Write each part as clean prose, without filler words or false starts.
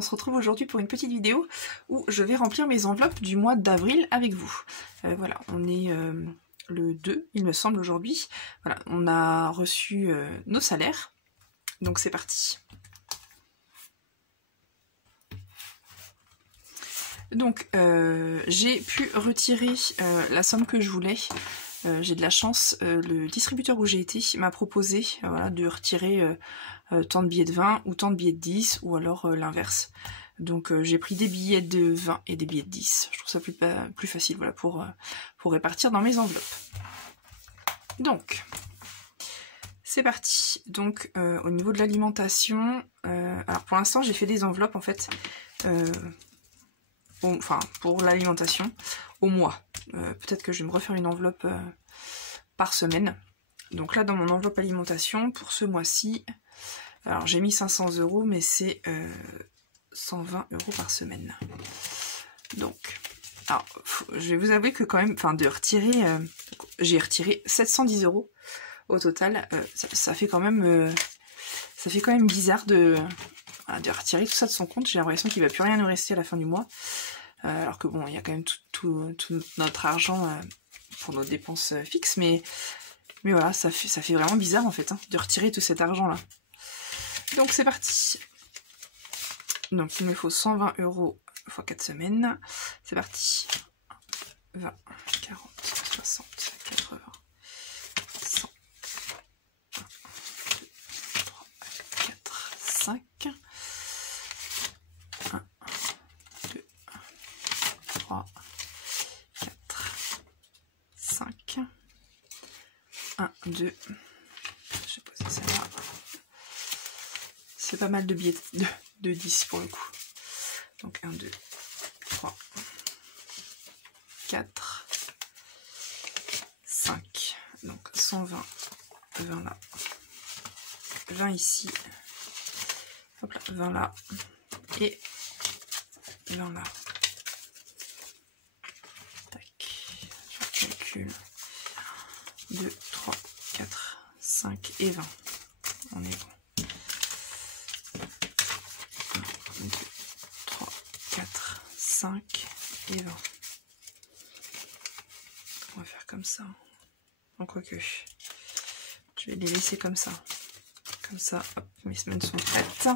on se retrouve aujourd'hui pour une petite vidéo où je vais remplir mes enveloppes du mois d'avril avec vous. Voilà, on est le 2, il me semble, aujourd'hui. Voilà, on a reçu nos salaires, donc c'est parti. Donc, j'ai pu retirer la somme que je voulais. J'ai de la chance, le distributeur où j'ai été m'a proposé voilà, de retirer tant de billets de 20 ou tant de billets de 10 ou alors l'inverse. Donc j'ai pris des billets de 20 et des billets de 10. Je trouve ça plus facile voilà, pour répartir dans mes enveloppes. Donc, c'est parti. Donc au niveau de l'alimentation, alors pour l'instant j'ai fait des enveloppes en fait, enfin pour l'alimentation au mois. Peut-être que je vais me refaire une enveloppe par semaine. Donc là dans mon enveloppe alimentation pour ce mois-ci, alors j'ai mis 500 €, mais c'est 120 € par semaine. Donc, alors, je vais vous avouer que quand même, enfin de retirer, j'ai retiré 710 € au total. Ça fait quand même bizarre de retirer tout ça de son compte. J'ai l'impression qu'il ne va plus rien nous rester à la fin du mois. Alors que bon, il y a quand même tout notre argent pour nos dépenses fixes, mais voilà, ça fait vraiment bizarre en fait, hein, de retirer tout cet argent là. Donc c'est parti. Donc il me faut 120 € x 4 semaines. C'est parti. 20, 40, 60, 80, 100, 1, 2, 3, 4, 5. 1, 2, 3, 4, 5. 1, 2. Je vais poser ça là. C'est pas mal de billets de 10 pour le coup. Donc 1, 2, 3, 4, 5. Donc 120, 20 là. 20 ici. Hop là, 20 là. Et 20 là. Tac. Je calcule. 2, 3, 4, 5 et 20. On est bon. 1, 2, 3, 4, 5 et 20. On va faire comme ça. Donc, quoique, je vais les laisser comme ça. Comme ça, hop, mes semaines sont prêtes.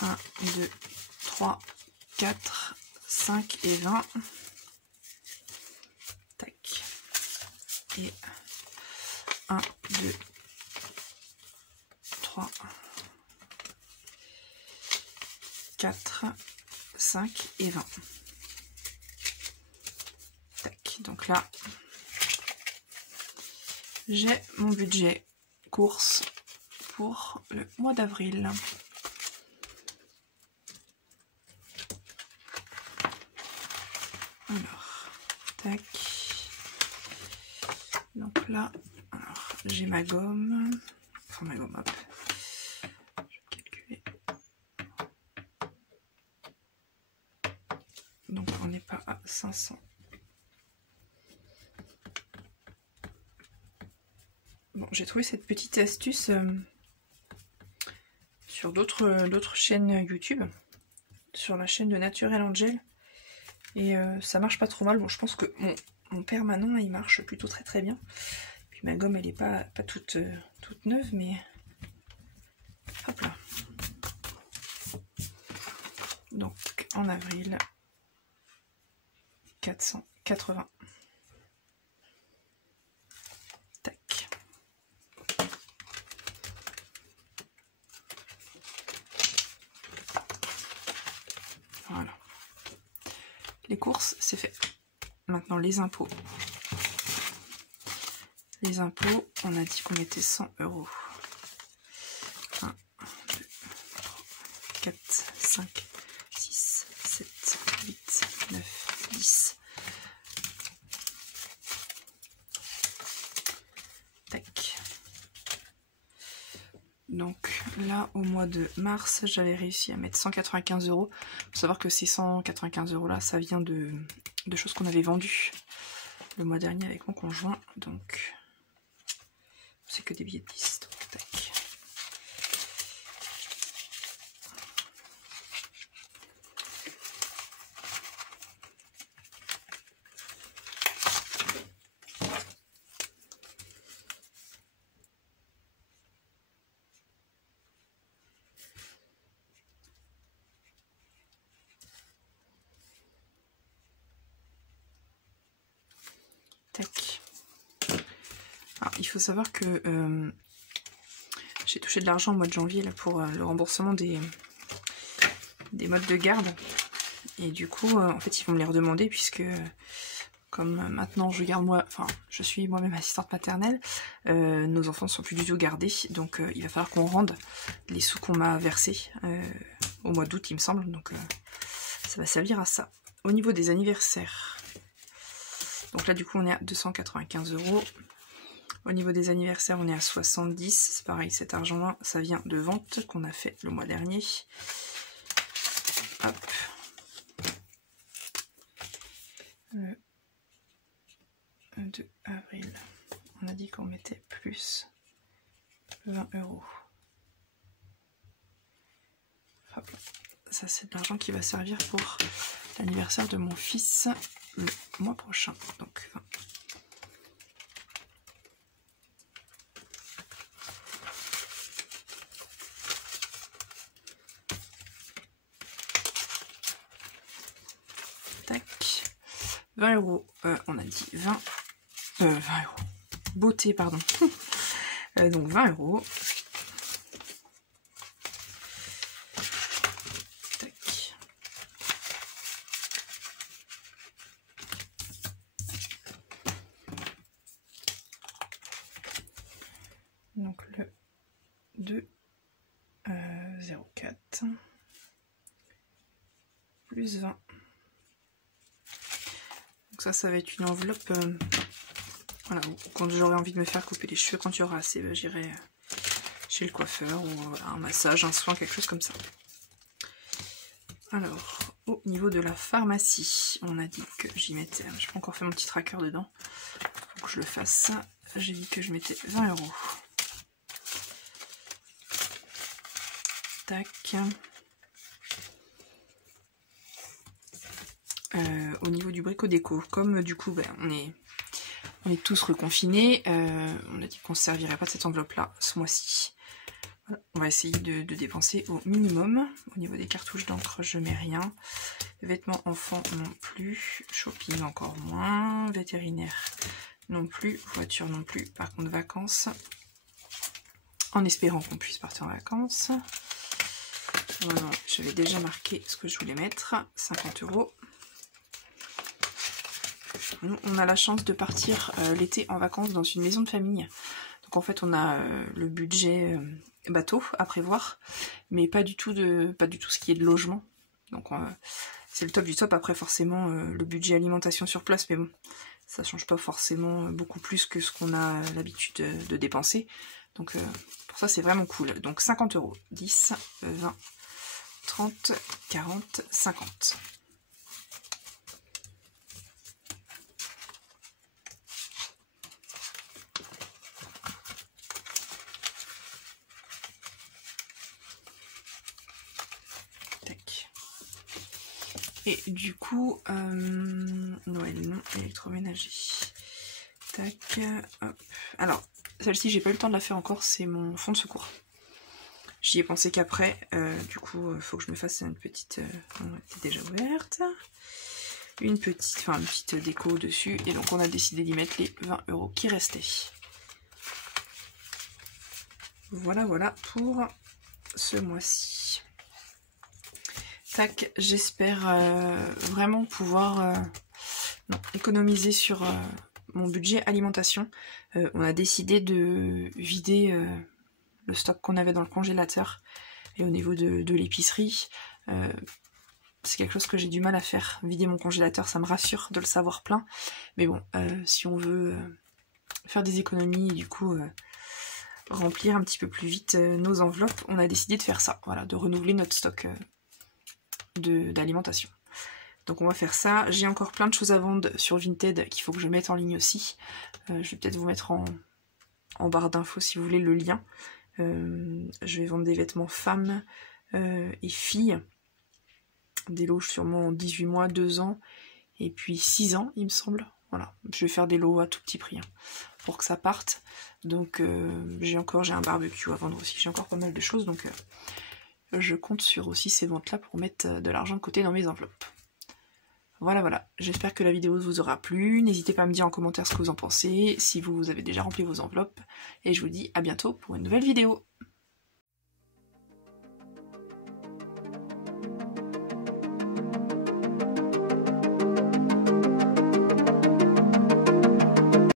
1, 2, 3, 4, 5 et 20. Tac. Et 1, 2, 3, 4, 5 et 20. Tac. Donc là, j'ai mon budget course pour le mois d'avril. Alors, tac. Donc là, alors j'ai ma gomme. Enfin ma gomme, hop. Je vais calculer. Donc on n'est pas à 500. Bon, j'ai trouvé cette petite astuce sur d'autres chaînes YouTube, sur la chaîne de Naturel Angel, et ça marche pas trop mal. Bon, je pense que mon permanent il marche plutôt très bien. Puis ma gomme elle est pas toute neuve, mais hop là. Donc en avril 480. Tac. Voilà. Les courses, c'est fait. Maintenant, les impôts. Les impôts, on a dit qu'on était 100 €. 1, 2, 3, 4, 5, 6, 7, 8, 9, 10. Tac. Donc là, au mois de mars, j'avais réussi à mettre 195 €. Il faut savoir que ces 195 € là, ça vient de choses qu'on avait vendues le mois dernier avec mon conjoint. Donc, c'est que des billets de 10. Donc, tac. faut savoir que j'ai touché de l'argent au mois de janvier là, pour le remboursement des modes de garde. Et du coup, en fait, ils vont me les redemander puisque, comme maintenant je garde je suis moi-même assistante maternelle, nos enfants ne sont plus du tout gardés. Donc il va falloir qu'on rende les sous qu'on m'a versés au mois d'août, il me semble. Donc ça va servir à ça. Au niveau des anniversaires, donc là du coup on est à 295 €. Au niveau des anniversaires, on est à 70. C'est pareil, cet argent-là, ça vient de ventes qu'on a fait le mois dernier. Hop. Le 2 avril, on a dit qu'on mettait plus 20 €. Hop là. Ça, c'est de l'argent qui va servir pour l'anniversaire de mon fils le mois prochain. Donc, 20. Tac. 20 €. On a dit 20. 20 €. Beauté, pardon. Donc 20 €. Tac. Donc le 2 04 plus 20. Donc ça va être une enveloppe. Voilà, quand j'aurai envie de me faire couper les cheveux, quand il y aura assez, j'irai chez le coiffeur ou voilà, un massage, un soin, quelque chose comme ça. Alors, au niveau de la pharmacie, on a dit que j'y mettais, je n'ai pas encore fait mon petit tracker dedans, faut que je le fasse. J'ai dit que je mettais 20 €. Tac. Au niveau du brico-déco, comme du coup on est tous reconfinés, on a dit qu'on ne se servirait pas de cette enveloppe là ce mois-ci. Voilà, on va essayer de dépenser au minimum. Au niveau des cartouches d'encre, je mets rien. Vêtements enfants non plus. Shopping encore moins. Vétérinaire non plus. Voiture non plus. Par contre vacances. En espérant qu'on puisse partir en vacances. Voilà, j'avais déjà marqué ce que je voulais mettre. 50 €. Nous, on a la chance de partir l'été en vacances dans une maison de famille. Donc en fait, on a le budget bateau à prévoir, mais pas du tout ce qui est de logement. Donc c'est le top du top. Après, forcément, le budget alimentation sur place, mais bon, ça change pas forcément beaucoup plus que ce qu'on a l'habitude de dépenser. Donc pour ça, c'est vraiment cool. Donc 50 €. 10, 20, 30, 40, 50. Et du coup, Noël non, électroménager. Tac, hop. Alors, celle-ci, j'ai pas eu le temps de la faire encore, c'est mon fond de secours. J'y ai pensé qu'après, du coup, faut que je me fasse une petite... elle est déjà ouverte. Une petite déco dessus. Et donc, on a décidé d'y mettre les 20 € qui restaient. Voilà, voilà pour ce mois-ci. Tac, j'espère vraiment pouvoir économiser sur mon budget alimentation. On a décidé de vider le stock qu'on avait dans le congélateur. Et au niveau de l'épicerie, c'est quelque chose que j'ai du mal à faire. Vider mon congélateur, ça me rassure de le savoir plein. Mais bon, si on veut faire des économies et du coup remplir un petit peu plus vite nos enveloppes, on a décidé de faire ça. Voilà, de renouveler notre stock d'alimentation. Donc on va faire ça. J'ai encore plein de choses à vendre sur Vinted qu'il faut que je mette en ligne aussi. Je vais peut-être vous mettre en barre d'infos si vous voulez le lien. Je vais vendre des vêtements femmes et filles. Des lots sûrement 18 mois, 2 ans et puis 6 ans il me semble. Voilà, je vais faire des lots à tout petit prix pour que ça parte. Donc j'ai un barbecue à vendre aussi. J'ai encore pas mal de choses donc je compte sur aussi ces ventes là pour mettre de l'argent de côté dans mes enveloppes. Voilà, j'espère que la vidéo vous aura plu, n'hésitez pas à me dire en commentaire ce que vous en pensez, si vous avez déjà rempli vos enveloppes, et je vous dis à bientôt pour une nouvelle vidéo.